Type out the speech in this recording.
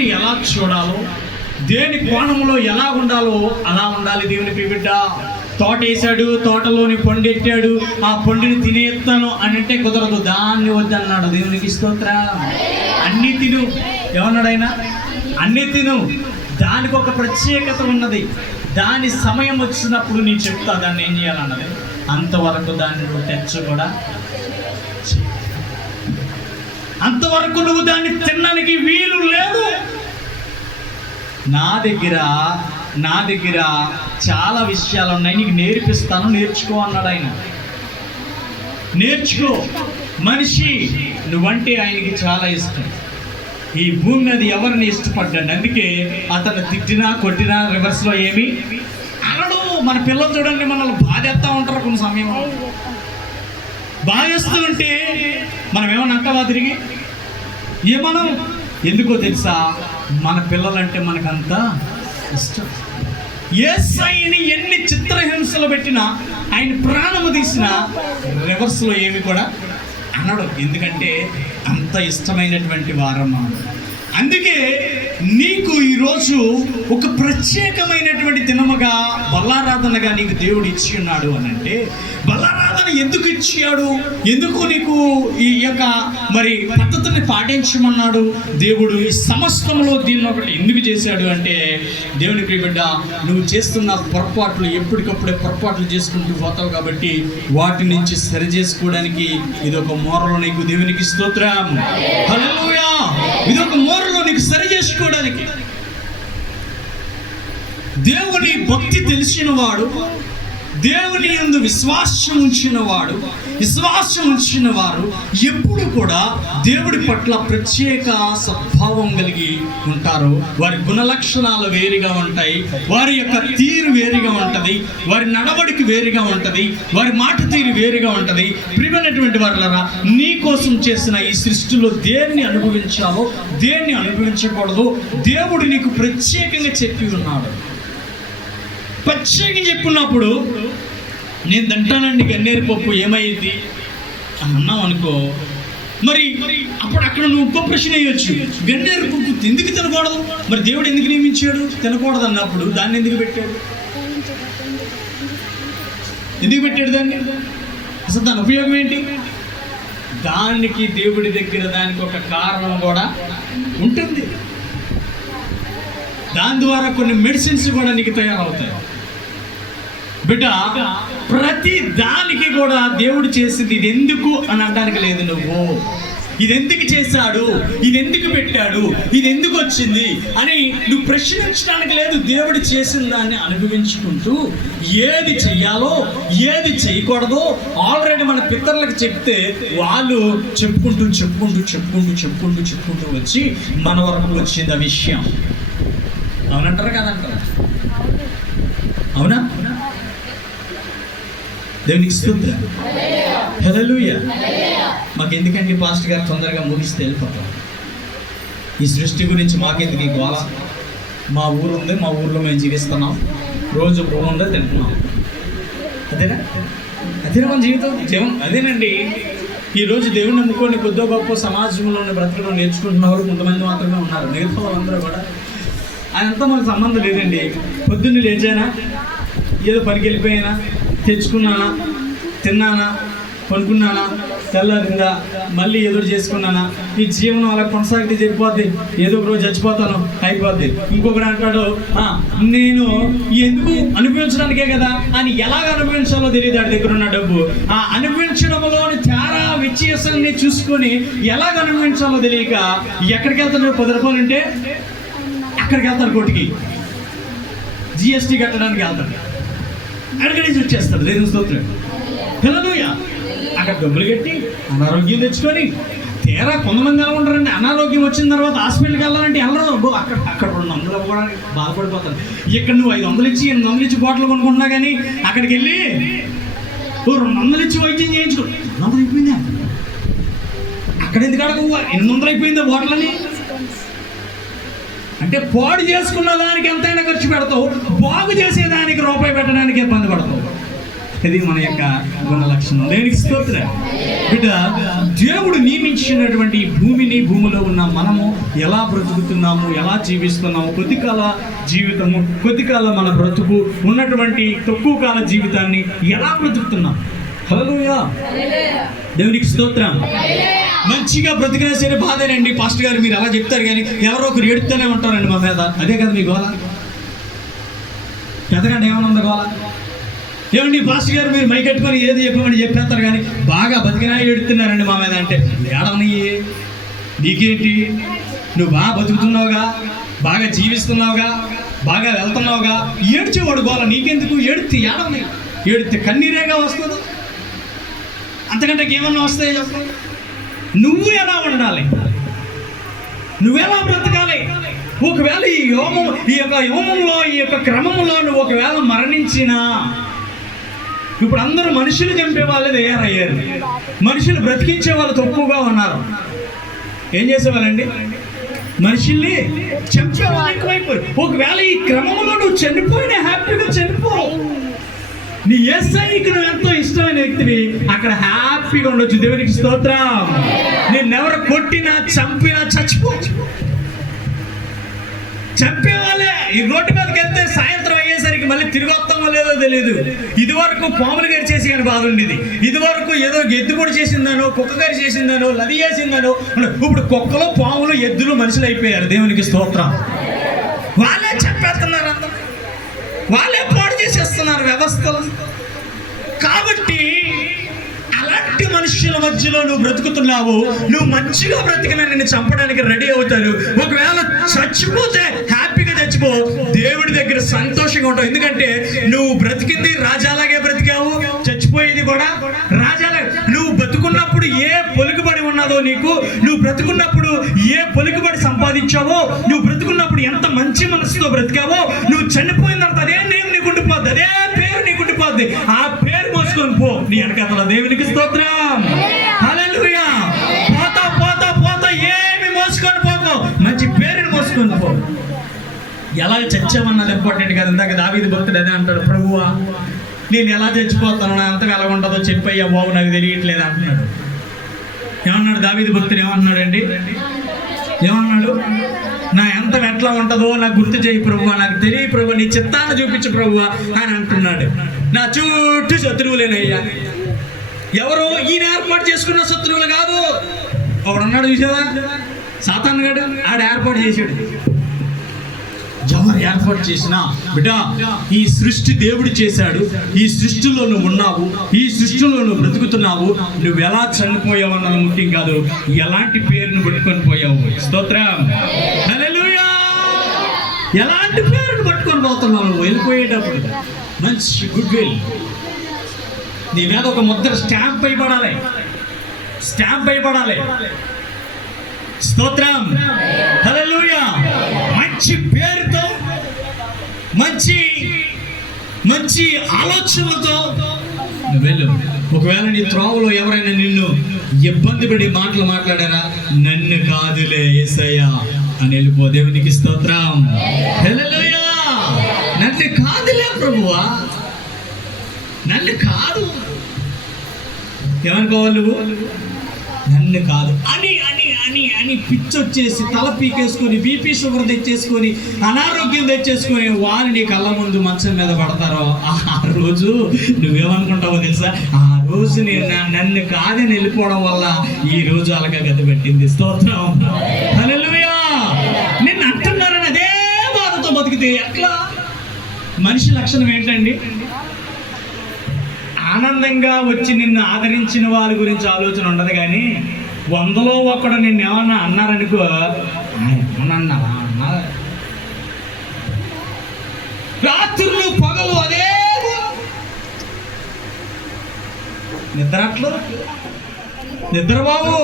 దేన్ని ఎలా చూడాలో, దేని కోణంలో ఎలా ఉండాలో అలా ఉండాలి. దేవుని బిడ్డ తోట వేసాడు, తోటలోని పండు ఎట్టాడు, ఆ పండుని తినేస్తాను అని అంటే కుదరదు. దాన్ని వద్దన్నాడు. దేవునికి స్తోత్రం. అన్నీ తిను ఏమన్నాడు ఆయన? అన్నీ తిను. దానికి ఒక ప్రత్యేకత ఉన్నది. దాని సమయం వచ్చినప్పుడు నీ చెప్తా దాన్ని ఏం చేయాలన్నది. అంతవరకు దాన్ని నువ్వు టచ్ కూడా, అంతవరకు నువ్వు దాన్ని తినడానికి వీలు లేదు. నా దగ్గర చాలా విషయాలు ఉన్నాయి, నీకు నేర్పిస్తాను, నేర్చుకో అన్నాడు ఆయన. నేర్చుకో. మనిషి నువ్వంటే ఆయనకి చాలా ఇష్టం. ఈ భూమి మీద ఎవరిని ఇష్టపడ్డాడు. అందుకే అతను తిట్టినా కొట్టినా రివర్స్లో ఏమి అనడు. మన పిల్లలు చూడండి, మనల్ని బాధేస్తూ ఉంటారు. కొన్ని సమయం బాధేస్తూ ఉంటే మనం ఏమన్నా అంటావా తిరిగి? ఏమనం? ఎందుకో తెలుసా? మన పిల్లలంటే మనకంత ఇష్టం. యేసయ్యని ఎన్ని చిత్రహింసలు పెట్టినా, ఆయన ప్రాణము తీసినా రివర్స్లో ఏమి కూడా అనడు. ఎందుకంటే అంత ఇష్టమైనటువంటి వారమ్మా. అందుకే నీకు ఈరోజు ఒక ప్రత్యేకమైనటువంటి దినముగా బల్లారాధనగా నీకు దేవుడు ఇచ్చి ఉన్నాడు అని అంటే, బల్లారాధన ఎందుకు ఇచ్చాడు? ఎందుకు నీకు ఈ యొక్క మరి పద్ధతిని పాటించమన్నాడు దేవుడు? ఈ సమస్తంలో దీన్ని ఒకటి ఎందుకు చేశాడు అంటే, దేవుని ప్రియబిడ్డ, నువ్వు చేస్తున్న పొరపాట్లు ఎప్పటికప్పుడే పొరపాట్లు చేసుకుంటూ పోతావు కాబట్టి వాటి నుంచి సరి చేసుకోవడానికి ఇదొక మోరలో నీకు. దేవునికి స్తోత్రం. హల్లెలూయా. ఇదొక మోరలో నీకు సరి చేసుకోవడానికి. దేవుని భక్తి తెలిసిన వాడు, దేవుని యందు విశ్వాసం ఉంచిన వారు ఎప్పుడు కూడా దేవుడి పట్ల ప్రత్యేక సద్భావం కలిగి ఉంటారు. వారి గుణలక్షణాలు వేరుగా ఉంటాయి, వారి యొక్క తీరు వేరుగా ఉంటుంది, వారి నడవడికి వేరుగా ఉంటుంది, వారి మాట తీరు వేరుగా ఉంటుంది. ప్రియమైనటువంటి వారులారా, నీ కోసం చేసిన ఈ సృష్టిలో దేన్ని అనుభవించాలో, దేన్ని అనుభవించకూడదు దేవుడు నీకు ప్రత్యేకంగా చెప్పి ఉన్నాడు. ప్రత్యేకంగా చెప్పున్నప్పుడు, నేను తింటానండి గన్నేరు పప్పు, ఏమైంది అని అన్నావు అనుకో, మరి అప్పుడు అక్కడ నువ్వు ఇంకో ప్రశ్న వేయొచ్చు, గన్నేరు పప్పు ఎందుకు తినకూడదు? మరి దేవుడు ఎందుకు నియమించాడు తినకూడదు అన్నప్పుడు? దాన్ని ఎందుకు పెట్టాడు? ఎందుకు పెట్టాడు దాన్ని? అసలు దాని ఉపయోగం ఏంటి? దానికి దేవుడి దగ్గర దానికి ఒక కారణం కూడా ఉంటుంది. దాని ద్వారా కొన్ని మెడిసిన్స్ కూడా నీకు తయారవుతాయి. బిడ్డ, ప్రతి దానికి కూడా దేవుడు చేసింది ఇది ఎందుకు అని అనడానికి లేదు. నువ్వు ఇది ఎందుకు చేశాడు, ఇది ఎందుకు పెట్టాడు, ఇది ఎందుకు వచ్చింది అని నువ్వు ప్రశ్నించడానికి లేదు. దేవుడు చేసిన దాన్ని అనుభవించుకుంటూ ఏది చెయ్యాలో ఏది చేయకూడదో ఆల్రెడీ మన పితరులకు చెప్తే వాళ్ళు చెప్పుకుంటూ వచ్చి మన వరకు వచ్చింది ఆ విషయం. అవునంటారా కాదంటారా? అవునా? దేవునికి స్తోత్రం. హల్లెలూయా. మాకు ఎందుకంటే పాస్టర్ గారు తొందరగా ముగిస్తే వెళ్ళిపోతాం. ఈ సృష్టి గురించి మాకెందుకు ఈ గోళ? మా ఊరు ఉంది, మా ఊర్లో మేము జీవిస్తున్నాం, రోజు భూమి ఉందో తింటున్నాం. అదేనా మన జీవితం? అదేనండి. ఈరోజు దేవుని నమ్ముకొని కొద్దో గొప్ప సమాజంలోని బ్రతకడం నేర్చుకుంటున్న వాళ్ళు కొంతమంది మాత్రమే ఉన్నారు. మిగతా వాళ్ళందరూ కూడా అదంతా మనకు సంబంధం లేదండి. పొద్దున్నే లేచానా, ఏదో పనికి వెళ్ళిపోయినా, తెచ్చుకున్నానా, తిన్నానా, పనుకున్నానా, తెల్లారిందా, మళ్ళీ ఎదురు చేసుకున్నానా, ఈ జీవనం అలా కొనసాగితే చెప్పిపోద్ది. ఏదో ఒక రోజు చచ్చిపోతాను అయిపోద్ది. ఇంకొకటి అంటాడు, నేను ఎందుకు అనుభవించడానికే కదా అని. ఎలాగ అనుభవించాలో తెలియదు. వాడి దగ్గర ఉన్న డబ్బు ఆ అనుభవించడంలోని చాలా వ్యత్యాసాన్ని చూసుకొని ఎలాగ అనుభవించాలో తెలియక ఎక్కడికి వెళ్తాడు? 10 రూపాయలు ఉంటే అక్కడికి వెళ్తాడు, కోటికి జిఎస్టీ కట్టడానికి వెళ్తాడు, అక్కడి నుంచి వచ్చేస్తాడు. దేవుని స్తోత్రం. హల్లెలూయా. అక్కడ డబ్బులు కట్టి అనారోగ్యం తెచ్చుకొని తీరా కొంతమంది ఎలా ఉంటారండి, అనారోగ్యం వచ్చిన తర్వాత హాస్పిటల్కి వెళ్ళాలంటే వెళ్ళరు. అక్కడ 200 కూడా బాధపడిపోతారు. ఇక్కడ నువ్వు 500 ఇచ్చి 800 ఇచ్చి బాటిల్ కొనుక్కుంటున్నా కానీ అక్కడికి వెళ్ళి 200 ఇచ్చి వైద్యం చేయించుకో. 200 అయిపోయిందా? అక్కడ ఎందుకు అడగ 800 అయిపోయిందా బాటిల్ అని? అంటే పాడు చేసుకున్న దానికి ఎంతైనా ఖర్చు పెడతావు, బాగు చేసేదానికి రూపాయి పెట్టడానికి ఇబ్బంది పడతావు. ఇది మన యొక్క గుణ లక్షణం. దేవునికి స్తోత్రం. బిడ్డ, దేవుడు నియమించినటువంటి ఈ భూమిలో ఉన్న మనము ఎలా బ్రతుకుతున్నాము, ఎలా జీవిస్తున్నాము, కొద్ది కాల జీవితము, కొద్ది కాల మన బ్రతుకు, ఉన్నటువంటి తక్కువ కాల జీవితాన్ని ఎలా బ్రతుకుతున్నాం. హల్లెలూయా, దేవునికి స్తోత్రం. మంచిగా బ్రతికినా సరే బాధేనండి పాస్టర్ గారు, మీరు అలా చెప్తారు కానీ ఎవరో ఒకరు ఏడుతూనే ఉంటారండి మా మీద. అదే కదా మీ గోళ. పెద్దగా ఏమైనా ఉందా గోళ? ఏమండి పాస్టర్ గారు మీరు మైకెట్టుకొని ఏది చెప్పమని చెప్పేస్తారు కానీ బాగా బతికినా ఏడుతున్నారండి మా మీద అంటే, ఏడవని నీకేంటి, నువ్వు బాగా బతుకుతున్నావుగా, బాగా జీవిస్తున్నావుగా, బాగా వెళ్తున్నావుగా, ఏడ్చేవాడు గోళ నీకెందుకు? ఏడితే ఏడవని, ఏడితే కన్నీరేగా వస్తుంది, అంతకంటే ఏమన్నా వస్తాయో చెప్పు. నువ్వు ఎలా ఉండాలి, నువ్వెలా బ్రతకాలి. ఒకవేళ ఈ యొక్క యోమంలో, ఈ యొక్క క్రమంలో నువ్వు ఒకవేళ మరణించినా, ఇప్పుడు అందరూ మనుషులు చంపే వాళ్ళే తయారయ్యారు, మనుషులు బ్రతికించే వాళ్ళు తక్కువగా ఉన్నారు. ఏం చేసేవాళ్ళండి? మనుషుల్ని చంపే వాళ్ళు ఎక్కువైపోయారు. ఒకవేళ ఈ క్రమంలో నువ్వు చనిపోయినా హ్యాపీగా చనిపో. నీ యేసయ్యకి నువ్వు ఎంతో ఇష్టమైన వ్యక్తివి, అక్కడ హ్యాపీగా ఉండొచ్చు. దేవునికి స్తోత్రం. నిన్నెవరు కొట్టినా చంపినా చచ్చిపో. చంపేవాళ్ళే. ఈ రోడ్డు మీదకి వెళ్తే సాయంత్రం అయ్యేసరికి మళ్ళీ తిరిగి వస్తామో లేదో తెలియదు. ఇది వరకు పాములు గారి చేసి కానీ బాధ ఉండేది. ఇది వరకు ఏదో ఎద్దుపొడి చేసిందానో, కుక్క గారి చేసిందానో, లది చేసిందానో. ఇప్పుడు కుక్కలు, పాములు, ఎద్దులు మనుషులు అయిపోయారు. దేవునికి స్తోత్రం. వాళ్ళే చంపేస్తున్నారు, అందరూ వాళ్ళే పాడు చేసేస్తున్నారు వ్యవస్థలు. కాబట్టి అలాంటి మనుషుల మధ్యలో నువ్వు బ్రతుకుతున్నావు. నువ్వు మంచిగా బ్రతికినా నిన్ను చంపడానికి రెడీ అవుతారు. ఒకవేళ చచ్చిపోతే హ్యాపీగా చచ్చిపో, దేవుడి దగ్గర సంతోషంగా ఉంటావు. ఎందుకంటే నువ్వు బ్రతికింది రాజాలాగే బ్రతికావు, చచ్చిపోయేది కూడా రాజాలాగే. నువ్వు బ్రతుకున్నప్పుడు ఏ పొలుకుబడి ఉన్నదో నీకు, నువ్వు బ్రతుకున్నప్పుడు ఏ పొలుకుబడి సంపాదించావో, నువ్వు బ్రతుకున్నప్పుడు ఎంత మంచి మనసుతో బ్రతికావో, నువ్వు చనిపోయిన తర్వాత అదే నేమ్ నీకు ఉండిపోద్ది, అదే పేరు నీకు ఉండిపోద్ది. ఆ పేరు మోసుకొని పో నీ వెనకాతల. దేవునికి స్తోత్రం. హల్లెలూయా. పోతా పోతా పోతా ఏమి మోసుకొని పోకు, మంచి పేరుని మోసుకొని పో. ఎలా చచ్చామన్నది ఇంపార్టెంట్ కదా. ఇందాక దావీదు భక్తుడు అదే అంటాడు, ప్రభువా నేను ఎలా చచ్చిపోతాను, నా అంతం ఎలా ఉంటుందో చెప్పయ్యా బాబు, నాకు తెలియట్లేదు అంటున్నాడు. ఏమన్నాడు దావీదు భక్తుడు? ఏమన్నాడండి? ఏమన్నాడు? నా అంతం ఎట్లా ఉంటుందో నాకు గుర్తు చేయి ప్రభువా, నాకు తెలియ ప్రభువా, నీ చిత్తాన్ని చూపించు ప్రభువా అని అంటున్నాడు. నా చుట్టూ శత్రువులేనయ్యా. ఎవరు? ఈయన ఏర్పాటు చేసుకున్న శత్రువులు కాదు. ఒకడున్నాడు చూసావా, సాతాను గాడు, ఆడు ఏర్పాటు చేశాడు. ఎవరు ఏర్పాటు చేసినా బిడ్డ, ఈ సృష్టి దేవుడు చేశాడు. ఈ సృష్టిలో నువ్వు ఉన్నావు, ఈ సృష్టిలో నువ్వు బ్రతుకుతున్నావు. నువ్వు ఎలా చనిపోయావు అన్నది ముఖ్యం కాదు, ఎలాంటి పేరును పట్టుకొని పోయావు. స్తోత్రం. హల్లెలూయా. ఎలాంటి పేరును పట్టుకొని పోతున్నావు నువ్వు వెళ్ళిపోయేటప్పుడు? మంచి గుడ్ విల్. నీ మీద ఒక ముద్ర స్టాంప్ అయిపడాలి, స్టాంప్ అయిపడాలి. స్తోత్రం. హల్లెలూయా. మంచి పేరుతో, మంచి మంచి ఆలోచనలతో నువ్వు వెళ్ళు. ఒకవేళ నీ త్రోవలో ఎవరైనా నిన్ను ఇబ్బంది పడి మాటలు మాట్లాడారా, నన్ను కాదులే యేసయ్యా అని వెళ్ళిపో. దేవునికి స్తోత్రం. హల్లెలూయా. నన్ను కాదులే ప్రభువా, నన్ను కాదు. ఏమనుకోవాలి నువ్వు? నన్ను కాదు అని అని అని అని పిచ్చొచ్చేసి తల పీకేసుకొని, బీపీ షుగర్ తెచ్చేసుకొని, అనారోగ్యం తెచ్చేసుకొని వారు నీ కళ్ళ ముందు మంచం మీద పడతారో ఆ రోజు నువ్వేమనుకుంటావో తెలుసా? ఆ రోజు నేను నన్ను కాదని వెళ్ళిపోవడం వల్ల ఈ రోజు అలాగా గతి పెట్టింది. స్తోత్రం. హల్లెలూయా. నిన్ను అంటున్నారని అదే బాధతో బతికితే ఎట్లా? మనిషి లక్షణం ఏంటండి? ఆనందంగా వచ్చి నిన్ను ఆదరించిన వాళ్ళ గురించి ఆలోచన ఉండదు కానీ, 100లో ఒక్కడు నిన్ను ఏమన్నా అన్నారనుకో, అన్నారా అన్నారు. రాత్రులు పగలు అదే నిద్రట్లు నిద్రబాబు.